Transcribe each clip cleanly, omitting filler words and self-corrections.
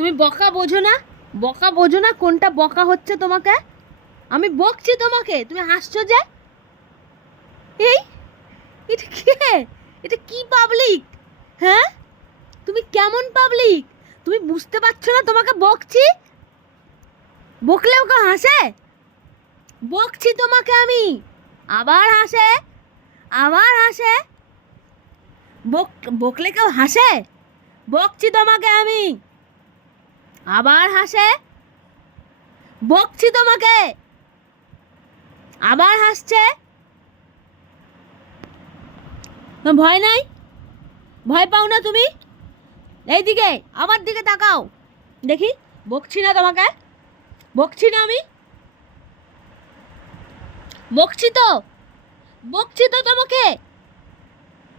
তুমি বকা বোঝো না? বকা বোঝো না? কোনটা বকা হচ্ছে তোমাকে? আমি বকছি তোমাকে, তুমি হাসছো যে? এই এটা কে? এটা কি পাবলিক? হ্যাঁ, তুমি কেমন পাবলিক? তুমি বুঝতে পারছো না তোমাকে বকছি? বকলেও কেউ হাসে? বকছি তোমাকে আমি, আবার হাসে, আবার হাসে। বকলে কেউ হাসে? বকছি তোমাকে আমি, আবার হাসে। বকছি তোমাকে, আবার হাসছে। ভয় নাই? ভয় পাও না তুমি? এইদিকে, আমার দিকে তাকাও দেখি। বকছি না তোমাকে? বকছি না আমি? বকছি তো, বকছি তো তোমাকে,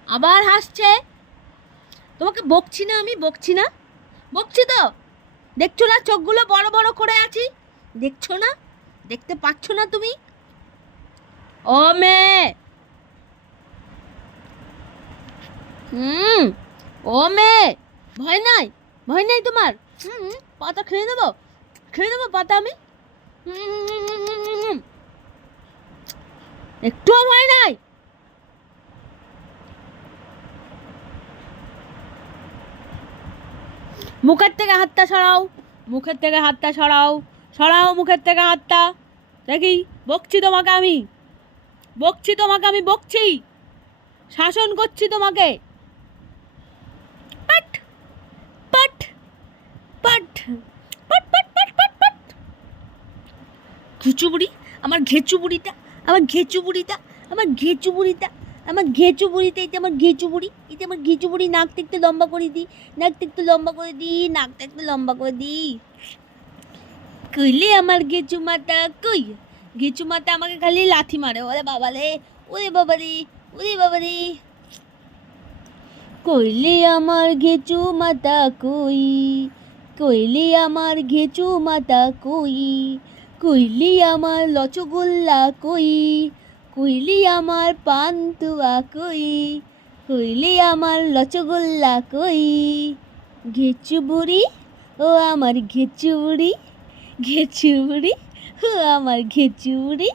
আবার হাসছে। তোমাকে বকছি না আমি? বকছি না? বকছি তো। দেখছো না চোখগুলো বড় বড় করে আছি? দেখছো না? দেখতে পাচ্ছ না তুমি? ও মেয়ে, হুম, ও মেয়ে, ভয় নাই? ভয় নাই তোমার? পাতা খেয়ে নেবো, খেয়ে নেবো পাতা আমি। একটুও ভয় নাই? মুখের থেকে হাতটা সরাও, মুখের থেকে হাতটা সরাও, সরাও মুখের থেকে হাতটা দেখি। বকছি তোমাকে আমি, বকছি তোমাকে আমি, বকছি, শাসন করছি তোমাকে। পাট পাট পাট পাট পাট পাট পাট পাট। ঘুচু বুড়ি, আমার ঘেচু বুড়িটা, আমার ঘেচু বুড়িটা, আমার ঘেচু বুড়িটা, আমার ঘেচু বুড়িটা, এটা আমার ঘেচু বুড়ি, এটা আমার ঘেচু বুড়ি। নাকটা একটু লম্বা করে দিই, নাকটা একটু লম্বা করে দিই, নাকটা একটু লম্বা করে দিই। কইলে আমার ঘেচু মাথা কই? ঘেচু মাথা আমাকে খালি লাথি মারে। ওরে বাবা রে, ওরে বাবা রে, ওরে বাবা রে। কইলে আমার ঘেচু মাথা কই? কইলে আমার ঘেচু মাথা কই? কইলি আমার লচগোল্লা কই? কইলি আমার পান্তুয়া কই? কইলি আমার লচগোল্লা কই? ঘেচু বুড়ি, ও আমার ঘেচু বুড়ি, ঘেচু বুড়ি, ও আমার ঘেচু বুড়ি।